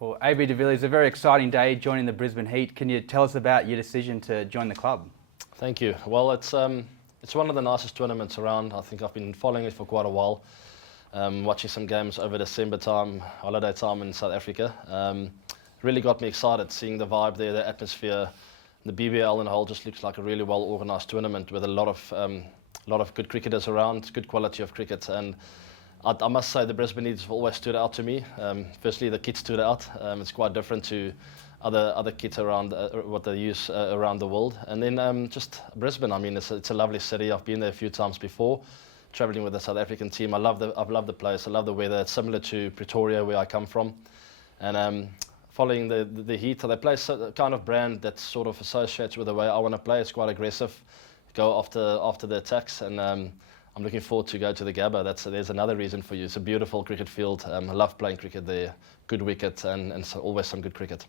Well, AB de Villiers, a very exciting day joining the Brisbane Heat. Can you tell us about your decision to join the club? Thank you. Well, it's one of the nicest tournaments around. I think I've been following it for quite a while, watching some games over December time, holiday time in South Africa. Really got me excited seeing the vibe there, the atmosphere. The BBL in the whole just looks like a really well organised tournament with a lot of good cricketers around, good quality of cricket. And I must say the Brisbane Heat have always stood out to me. Firstly, the kit stood out. It's quite different to other kits around what they use around the world. And then just Brisbane. I mean, it's a lovely city. I've been there a few times before, travelling with the South African team. I've loved the place. I love the weather. It's similar to Pretoria, where I come from. And following the Heat, they play a kind of brand that sort of associates with the way I want to play. It's quite aggressive, go after the attacks, and I'm looking forward to go to the Gabba. There's another reason for you. It's a beautiful cricket field. I love playing cricket there. Good wicket and so always some good cricket.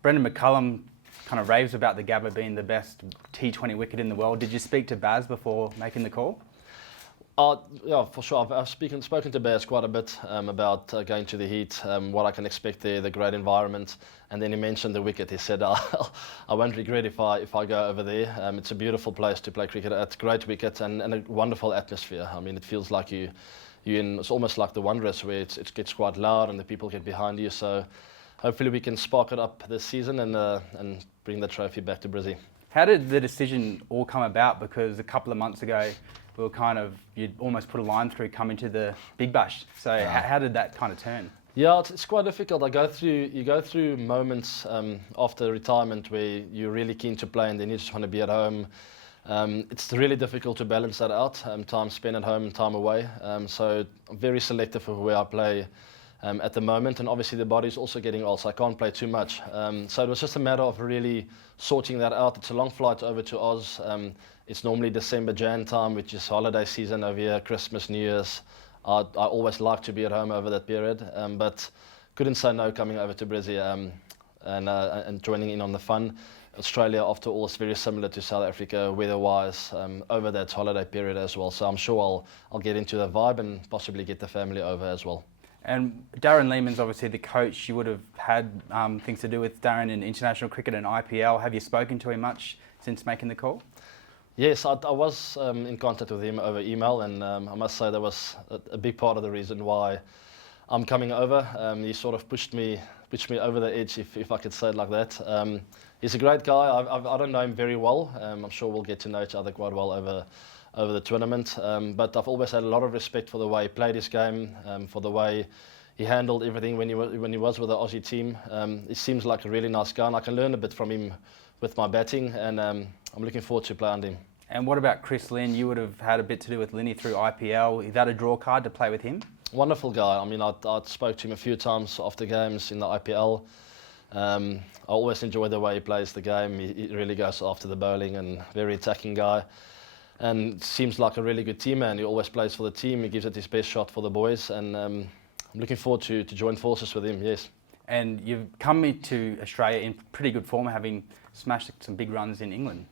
Brendan McCullum kind of raves about the Gabba being the best T20 wicket in the world. Did you speak to Baz before making the call? Yeah, for sure. I've spoken to Baz quite a bit about going to the Heat, what I can expect there, the great environment, and then he mentioned the wicket. He said, I won't regret if I go over there. It's a beautiful place to play cricket at, great wicket and a wonderful atmosphere. I mean, it feels like you're in, it's almost like the Wanderers where it gets quite loud and the people get behind you. So hopefully we can spark it up this season and bring the trophy back to Brizzy. How did the decision all come about? Because a couple of months ago, you'd almost put a line through coming to the Big Bash. So Yeah. how did that kind of turn? Yeah, it's quite difficult. You go through moments after retirement where you're really keen to play and then you just want to be at home. It's really difficult to balance that out, time spent at home and time away. So I'm very selective of where I play at the moment, and obviously the body's also getting old, so I can't play too much. So it was just a matter of really sorting that out. It's a long flight over to Oz. It's normally December, Jan time, which is holiday season over here, Christmas, New Year's. I always like to be at home over that period, but couldn't say no coming over to Brizzy and joining in on the fun. Australia, after all, is very similar to South Africa weather-wise over that holiday period as well. So I'm sure I'll get into the vibe and possibly get the family over as well. And Darren Lehmann's obviously the coach. You would have had things to do with Darren in international cricket and IPL. Have you spoken to him much since making the call? Yes, I was in contact with him over email, and I must say that was a big part of the reason why I'm coming over. He sort of pushed me over the edge, if I could say it like that. He's a great guy. I don't know him very well. I'm sure we'll get to know each other quite well over the tournament. But I've always had a lot of respect for the way he played his game, for the way he handled everything when he was with the Aussie team. He seems like a really nice guy, and I can learn a bit from him with my batting, and I'm looking forward to playing him. And what about Chris Lynn? You would have had a bit to do with Linny through IPL. Is that a draw card to play with him? Wonderful guy. I mean, I spoke to him a few times after games in the IPL. I always enjoy the way he plays the game. He really goes after the bowling and very attacking guy. And seems like a really good team man. He always plays for the team. He gives it his best shot for the boys. And I'm looking forward to join forces with him, yes. And you've come to Australia in pretty good form, having smashed some big runs in England.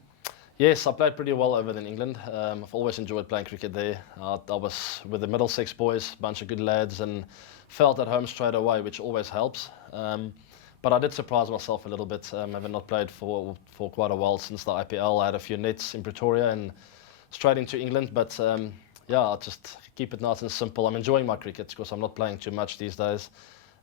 Yes, I played pretty well over in England. I've always enjoyed playing cricket there. I was with the Middlesex boys, a bunch of good lads, and felt at home straight away, which always helps. But I did surprise myself a little bit, having not played for quite a while since the IPL. I had a few nets in Pretoria and straight into England. But yeah, I'll just keep it nice and simple. I'm enjoying my cricket because I'm not playing too much these days.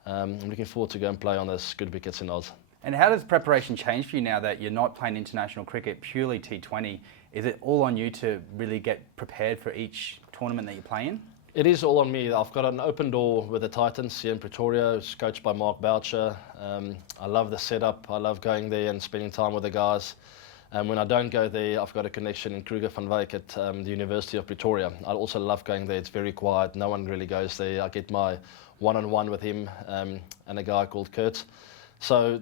I'm looking forward to go and play on those good wickets in Oz. And how does preparation change for you now that you're not playing international cricket, purely T20? Is it all on you to really get prepared for each tournament that you play in? It is all on me. I've got an open door with the Titans here in Pretoria. It's coached by Mark Boucher. I love the setup. I love going there and spending time with the guys. And when I don't go there, I've got a connection in Kruger van Wyk at the University of Pretoria. I also love going there. It's very quiet. No one really goes there. I get my one-on-one with him and a guy called Kurt. So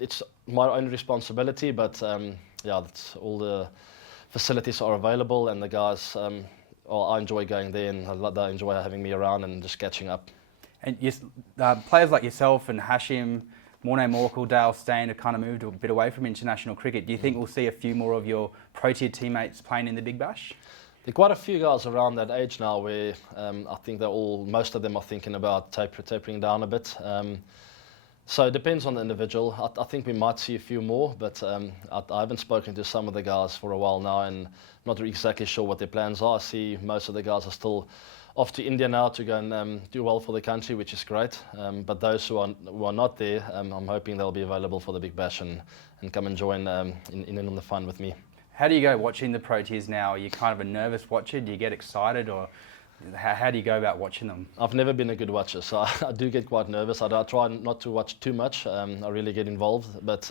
it's my own responsibility, but yeah, all the facilities are available, and the guys, I enjoy going there, and they enjoy having me around and just catching up. And players like yourself and Hashim, Morne Morkel, Dale Steyn have kind of moved a bit away from international cricket. Do you think we'll see a few more of your pro-tier teammates playing in the Big Bash? There are quite a few guys around that age now where I think most of them are thinking about tapering down a bit. So it depends on the individual. I think we might see a few more, but I haven't spoken to some of the guys for a while now, and not really exactly sure what their plans are. I see most of the guys are still off to India now to go and do well for the country, which is great. But those who are not there, I'm hoping they'll be available for the Big Bash and come and join in on the fun with me. How do you go watching the Proteas now? Are you kind of a nervous watcher? Do you get excited, or how do you go about watching them? I've never been a good watcher, so I do get quite nervous. I try not to watch too much. I really get involved, but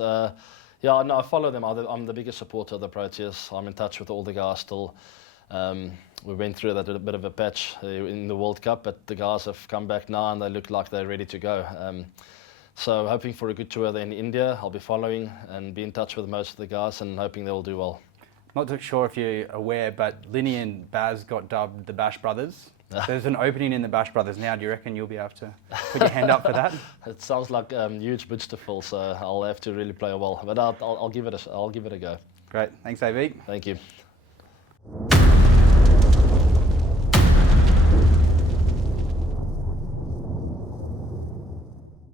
yeah, no, I follow them. I'm the biggest supporter of the Proteas. I'm in touch with all the guys still. We went through that a bit of a patch in the World Cup, but the guys have come back now and they look like they're ready to go. So hoping for a good tour there in India. I'll be following and be in touch with most of the guys and hoping they'll do well. Not too sure if you're aware, but Linny and Baz got dubbed the Bash Brothers. There's an opening in the Bash Brothers now. Do you reckon you'll be able to put your hand up for that? It sounds like huge boots to fill, so I'll have to really play well. But I'll give it a go. Great. Thanks, AB. Thank you.